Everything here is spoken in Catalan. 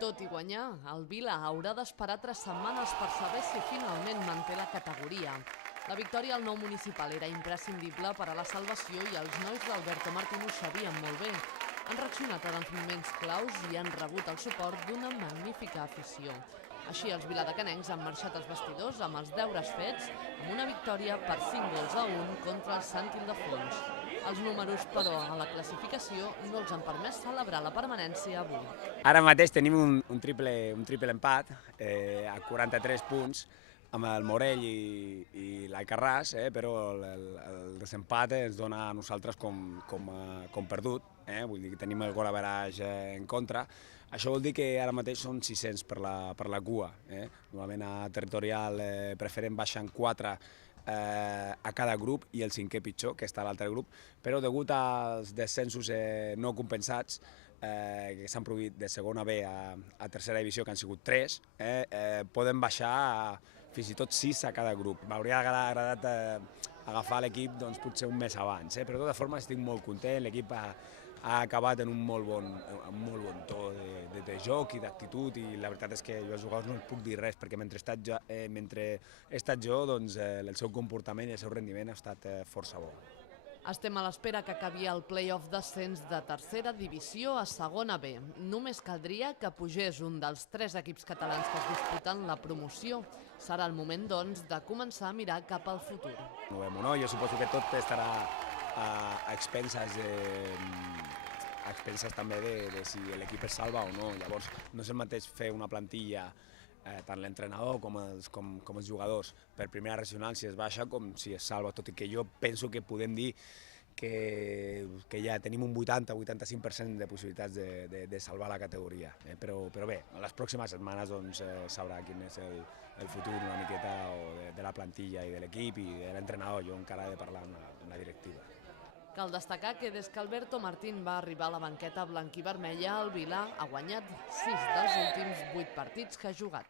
Tot i guanyar, el Vila haurà d'esperar 3 setmanes per saber si finalment manté la categoria. La victòria al nou municipal era imprescindible per a la salvació i els nois d'Alberto Martín ho sabien molt bé. Han reaccionat a moments claus i han rebut el suport d'una magnífica afició. Així, els viladecanencs han marxat als vestidors amb els deures fets, amb una victòria per 5-1 contra el Sant Ildefons. Els números, però, a la classificació no els han permès celebrar la permanència avui. Ara mateix tenim un triple empat a 43 punts amb el Morell i l'Alcarràs, però el desempat ens dona a nosaltres com perdut, vull dir que tenim el gol average en contra. Això vol dir que ara mateix són 600 per la cua. Normalment a territorial preferent baixen 4 a cada grup i el cinquè pitjor, que està a l'altre grup, però degut als descensos no compensats que s'han produït de segona B a tercera divisió, que han sigut 3, poden baixar fins i tot 6 a cada grup. M'hauria agradat agafar l'equip potser un mes abans, però de tota forma estic molt content, l'equip ha acabat en un molt bon to de joc i d'actitud, i la veritat és que jo als jugadors no els puc dir res, perquè mentre he estat jo, el seu comportament i el seu rendiment ha estat força bo. Estem a l'espera que acabi el play-off d'ascens de tercera divisió a segona B. Només caldria que pugés un dels 3 equips catalans que es disputen la promoció. Serà el moment, doncs, de començar a mirar cap al futur. No? Jo suposo que tot estarà a expenses també de si l'equip es salva o no. Llavors, no és el mateix fer una plantilla, tant l'entrenador com els jugadors, per primera regional si es baixa com si es salva, tot i que jo penso que podem dir que ja tenim un 80-85% de possibilitats de salvar la categoria. Però bé, en les pròximes setmanes sabrà quin és el futur una miqueta de la plantilla i de l'equip i de l'entrenador. Jo encara he de parlar amb la directiva. Cal destacar que des que Alberto Martín va arribar a la banqueta blanc i vermella, el Vila ha guanyat 6 dels últims 8 partits que ha jugat.